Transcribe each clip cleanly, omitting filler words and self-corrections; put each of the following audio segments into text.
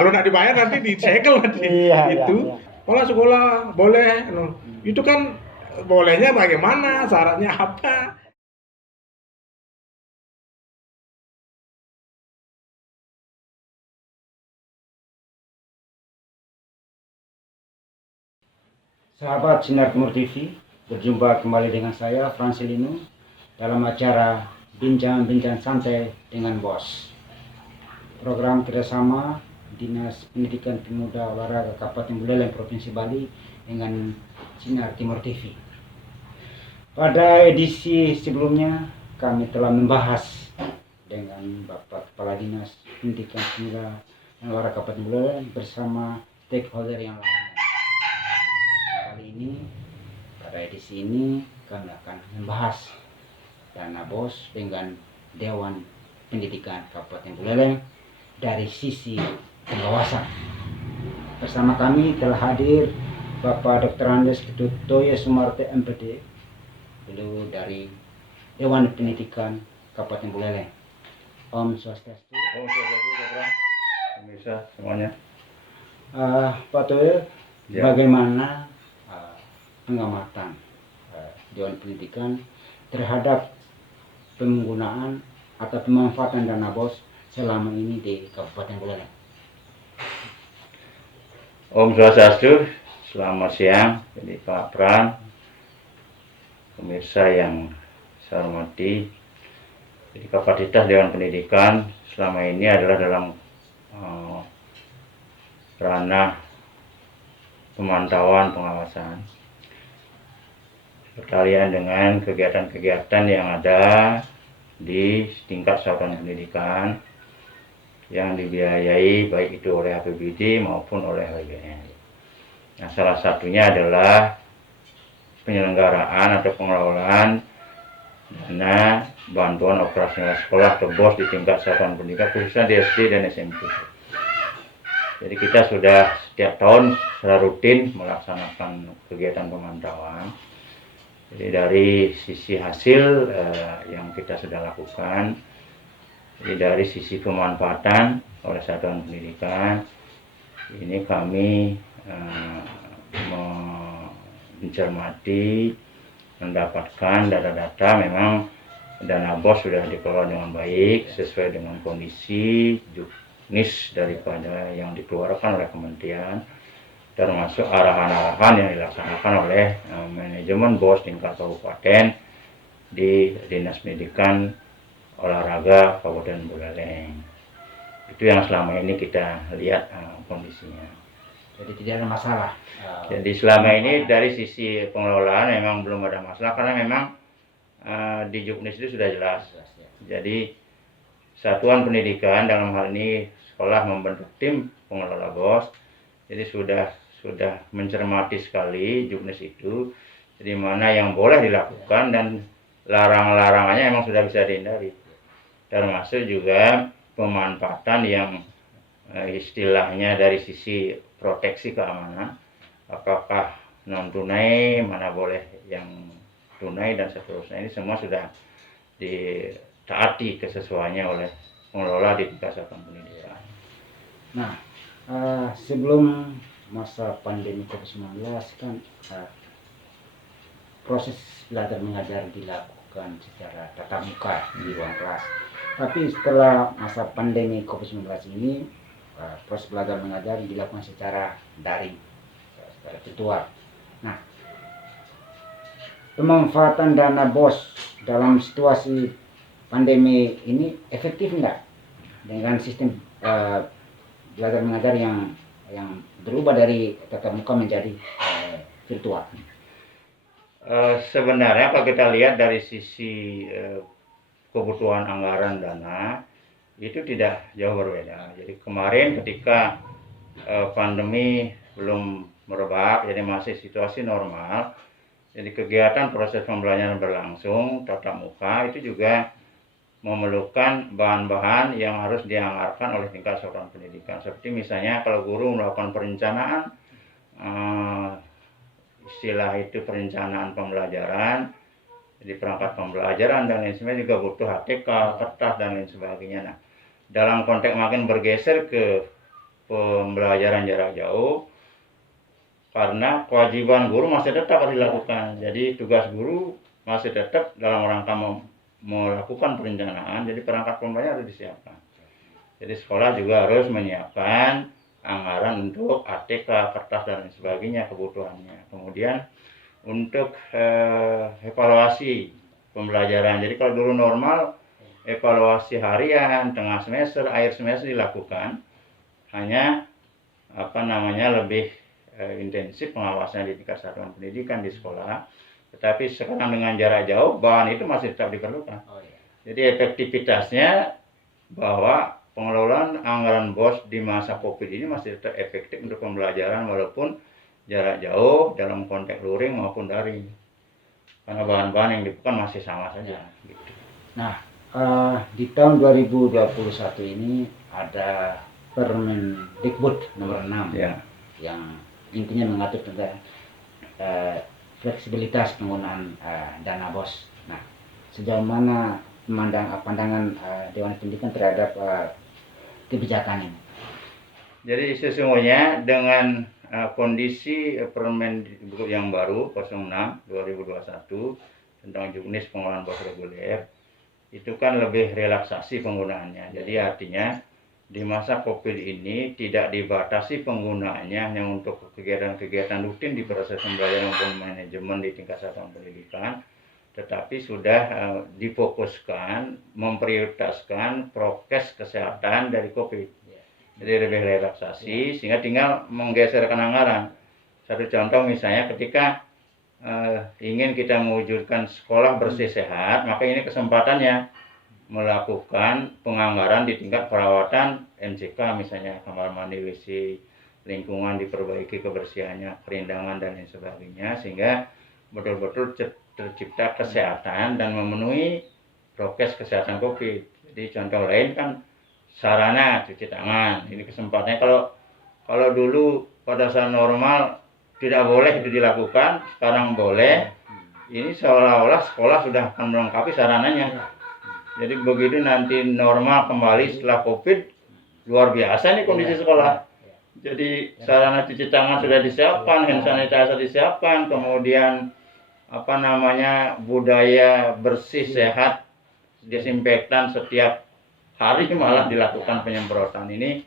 Kalau nggak dibayar nanti disegel nanti. Iya, Itu iya. sekolah boleh. Itu kan bolehnya bagaimana? Syaratnya apa? Sahabat Sinar Timur TV, berjumpa kembali dengan saya Fransilino dalam acara Bincang-Bincang Santai dengan Bos. Program kerjasama Dinas Pendidikan Pemuda Olahraga Kabupaten Buleleng Provinsi Bali dengan Sinar Timur TV. Pada edisi sebelumnya kami telah membahas dengan Bapak Kepala Dinas Pendidikan Pemuda dan Olahraga Kabupaten Buleleng bersama stakeholder yang lainnya. Kali ini pada edisi ini kami akan membahas dana BOS dengan Dewan Pendidikan Kabupaten Buleleng dari sisi pengawasan. Bersama kami telah hadir Bapak Dr. Andes Ketutoyo Sumarte MPD, beliau dari Dewan Pendidikan Kabupaten Buleleng. Om Swastiastu. Om Swastiastu, Bapak. Pemirsa semuanya. Pak Toyo, Ya. bagaimana pengamatan Dewan Pendidikan terhadap penggunaan atau pemanfaatan dana BOS selama ini di Kabupaten Buleleng? Om Swastiastu, selamat siang. Jadi Pak Pran, pemirsa yang saya hormati. Jadi kapasitas Dewan Pendidikan selama ini adalah dalam ranah pemantauan pengawasan sekalian dengan kegiatan-kegiatan yang ada di tingkat satuan pendidikan yang dibiayai baik itu oleh APBD maupun oleh APBN. Nah, salah satunya adalah penyelenggaraan atau pengelolaan dana bantuan operasional sekolah atau BOS di tingkat satuan pendidikan khususnya di SD dan SMP. Jadi kita sudah setiap tahun secara rutin melaksanakan kegiatan pemantauan. Jadi dari sisi hasil yang kita sudah lakukan, jadi dari sisi pemanfaatan oleh satuan pendidikan, ini kami mencermati, mendapatkan data-data memang dana BOS sudah dikelola dengan baik sesuai dengan kondisi juknis daripada yang dikeluarkan oleh kementerian, termasuk arahan-arahan yang dilaksanakan oleh manajemen BOS tingkat kabupaten di Dinas Pendidikan Olahraga Kabupaten Buleleng. Itu yang selama ini kita lihat kondisinya. Jadi tidak ada masalah. Jadi selama ini dari sisi pengelolaan memang belum ada masalah karena memang di juknis itu sudah jelas. Jadi satuan pendidikan dalam hal ini sekolah membentuk tim pengelola BOS. Jadi sudah mencermati sekali juknis itu, jadi mana yang boleh dilakukan dan larang-larangannya memang sudah bisa dihindari. Termasuk juga pemanfaatan yang istilahnya dari sisi proteksi keamanan, apakah non tunai, mana boleh yang tunai dan seterusnya, ini semua sudah ditaati kesesuaiannya oleh pengelola di tingkat satuan pendidikan. Nah, sebelum masa pandemi COVID-19 kan proses belajar mengajar dilakukan secara tatap muka di ruang kelas. Tapi setelah masa pandemi COVID-19 ini, proses belajar mengajar dilakukan secara daring, secara virtual. Nah, pemanfaatan dana BOS dalam situasi pandemi ini efektif enggak dengan sistem belajar mengajar yang berubah dari tatap muka menjadi virtual? Sebenarnya kalau kita lihat dari sisi kebutuhan anggaran dana itu tidak jauh berbeda. Jadi kemarin ketika pandemi belum merebak, jadi masih situasi normal, jadi kegiatan proses pembelajaran berlangsung tatap muka itu juga memerlukan bahan-bahan yang harus dianggarkan oleh tingkat satuan pendidikan. Seperti misalnya kalau guru melakukan perencanaan, istilah itu perencanaan pembelajaran, jadi perangkat pembelajaran dan lain sebagainya juga butuh HTK, kertas dan lain sebagainya. Nah, dalam konteks makin bergeser ke pembelajaran jarak jauh karena kewajiban guru masih tetap harus dilakukan. Jadi tugas guru masih tetap dalam rangka melakukan perencanaan, jadi perangkat pembelajaran harus disiapkan. Jadi sekolah juga harus menyiapkan anggaran untuk ATK, kertas dan lain sebagainya kebutuhannya. Kemudian untuk evaluasi pembelajaran. Jadi kalau dulu normal evaluasi harian, tengah semester, akhir semester dilakukan. Hanya lebih intensif pengawasan di tingkat satuan pendidikan di sekolah. Tetapi sekarang dengan jarak jauh bahan itu masih tetap diperlukan. Jadi efektivitasnya bahwa pengelolaan anggaran BOS di masa COVID ini masih tetap efektif untuk pembelajaran walaupun jarak jauh dalam konteks luring maupun daring. Karena bahan-bahan yang dibutuhkan masih sama saja. Gitu. Nah, di tahun 2021 ini ada Permendikbud nomor 6 yang intinya mengatur tentang fleksibilitas penggunaan dana BOS. Nah, sejauh mana pandangan Dewan Pendidikan terhadap kebijakan ini? Jadi sesungguhnya dengan kondisi Permendikbud yang baru 06 2021 tentang juknis pengelolaan BOS reguler itu kan lebih relaksasi penggunaannya. Jadi artinya di masa COVID ini tidak dibatasi penggunaannya hanya untuk kegiatan-kegiatan rutin di proses pembelajaran maupun manajemen di tingkat satuan pendidikan, tetapi sudah difokuskan memprioritaskan prokes kesehatan dari COVID. Jadi lebih relaksasi sehingga tinggal menggeserkan anggaran. Satu contoh misalnya ketika ingin kita mewujudkan sekolah bersih sehat, maka ini kesempatannya melakukan penganggaran di tingkat perawatan MCK misalnya kamar mandi, WC, lingkungan diperbaiki kebersihannya, kerindangan dan lain sebagainya sehingga betul-betul tercipta kesehatan dan memenuhi prokes kesehatan COVID. Jadi contoh lain kan sarana cuci tangan. Ini kesempatannya kalau dulu pada saat normal tidak boleh itu dilakukan, sekarang boleh. Ini seolah-olah sekolah sudah akan melengkapi sarananya. Jadi begitu nanti normal kembali setelah COVID, luar biasa nih kondisi sekolah. Jadi sarana cuci tangan sudah disiapkan, hand sanitizer disiapkan, kemudian budaya bersih sehat, desinfektan setiap hari malah dilakukan penyemprotan. Ini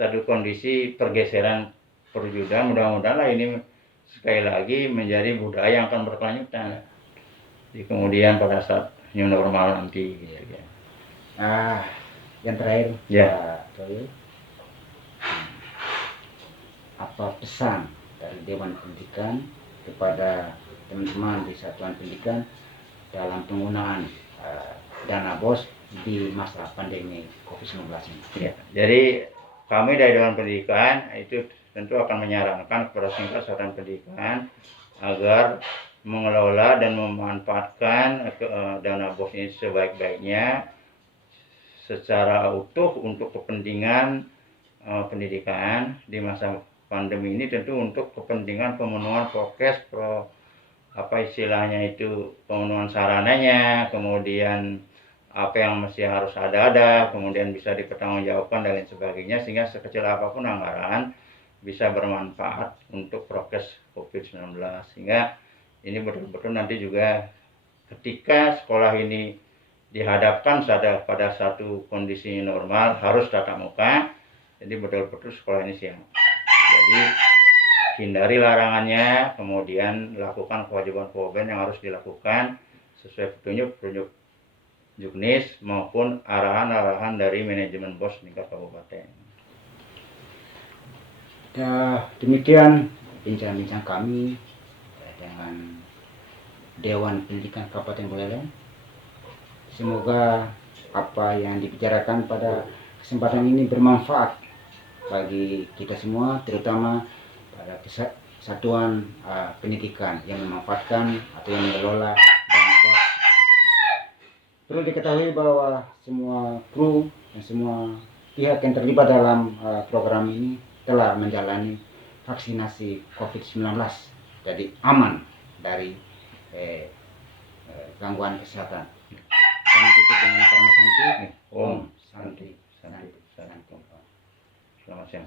satu kondisi pergeseran perwujudan. Mudah-mudahan ini sekali lagi menjadi budaya yang akan berkelanjutan di kemudian pada saat new normal nanti gitu ya. Yang terakhir Pak Toyo, apa pesan dari Dewan Pendidikan kepada teman-teman di satuan pendidikan dalam penggunaan dana BOS di masa pandemi COVID-19 ini? Ya, jadi kami dari Dewan Pendidikan itu tentu akan menyarankan kepada tingkat satuan pendidikan agar mengelola dan memanfaatkan dana BOS ini sebaik-baiknya secara utuh untuk kepentingan pendidikan di masa pandemi ini, tentu untuk kepentingan pemenuhan prokes, pemenuhan sarananya, kemudian apa yang mesti harus ada, kemudian bisa dipertanggungjawabkan dan lain sebagainya sehingga sekecil apapun anggaran bisa bermanfaat untuk prokes COVID-19 sehingga ini betul-betul nanti juga ketika sekolah ini dihadapkan pada satu kondisi normal harus tatap muka, jadi betul-betul sekolah ini siap. Jadi hindari larangannya, kemudian lakukan kewajiban-kewajiban yang harus dilakukan sesuai petunjuk juknis maupun arahan-arahan dari manajemen BOS tingkat kabupaten. Ya, demikian bincang-bincang kami dengan Dewan Pendidikan Kabupaten Buleleng. Semoga apa yang dibicarakan pada kesempatan ini bermanfaat bagi kita semua, terutama pada satuan pendidikan yang memanfaatkan atau yang mengelola dana BOS. Perlu diketahui bahwa semua kru dan semua pihak yang terlibat dalam program ini telah menjalani vaksinasi COVID-19, jadi aman dari gangguan kesehatan. Kami tutup dengan informasi. Om Santi. Selamat siang.